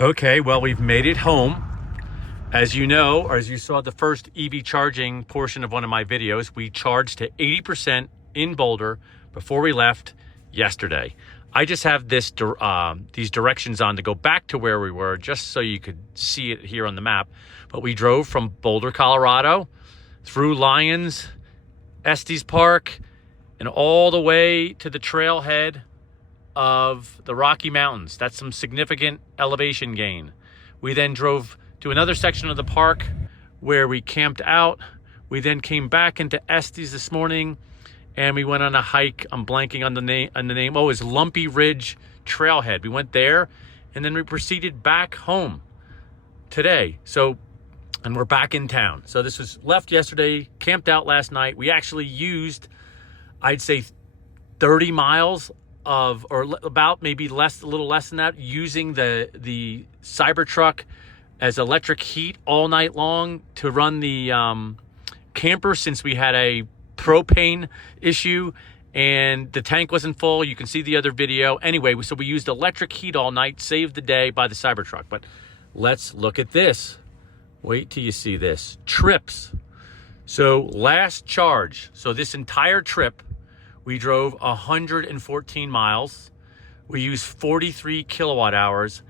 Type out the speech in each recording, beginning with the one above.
Okay, well, we've made it home. As you know, or as you saw the first EV charging portion of one of my videos, we charged to 80% in Boulder before we left yesterday. I just have these directions on to go back to where we were, just so you could see it here on the map. But we drove from Boulder, Colorado, through Lyons, Estes Park, and all the way to the trailhead of the Rocky Mountains. That's some significant elevation gain. We then drove to another section of the park where we camped out. We then came back into Estes this morning and we went on a hike. I'm blanking on the name. Oh, it's Lumpy Ridge Trailhead. We went there and then we proceeded back home today. And we're back in town. So this was left yesterday, camped out last night. We actually used, I'd say 30 miles of, or about maybe less, a little less than that, using the CyberTruck as electric heat all night long to run the camper, since we had a propane issue and the tank wasn't full. You can see the other video. Anyway, so we used electric heat all night, saved the day by the CyberTruck. But let's look at this. Wait till you see this. Trips. So last charge, so this entire trip, we drove 114 miles. We used 43 kilowatt hours,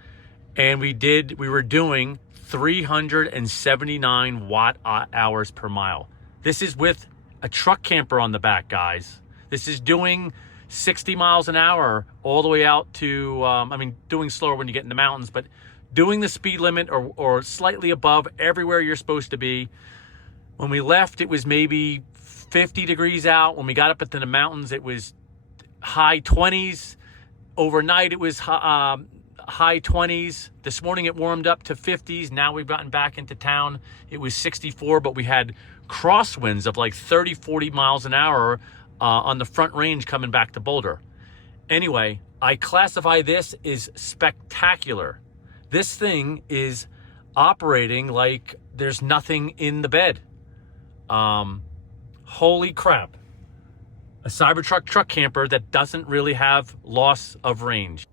and we were doing 379 watt hours per mile. This is with a truck camper on the back, guys. This is doing 60 miles an hour all the way out to, doing slower when you get in the mountains, but doing the speed limit or slightly above everywhere you're supposed to be. When we left, it was maybe 50 degrees out. When we got up into the mountains, it was high 20s. Overnight, it was high 20s. This morning, it warmed up to 50s. Now we've gotten back into town. It was 64, but we had crosswinds of like 30, 40 miles an hour on the front range coming back to Boulder. Anyway, I classify this as spectacular. This thing is operating like there's nothing in the bed. Holy crap. A CyberTruck truck camper that doesn't really have loss of range.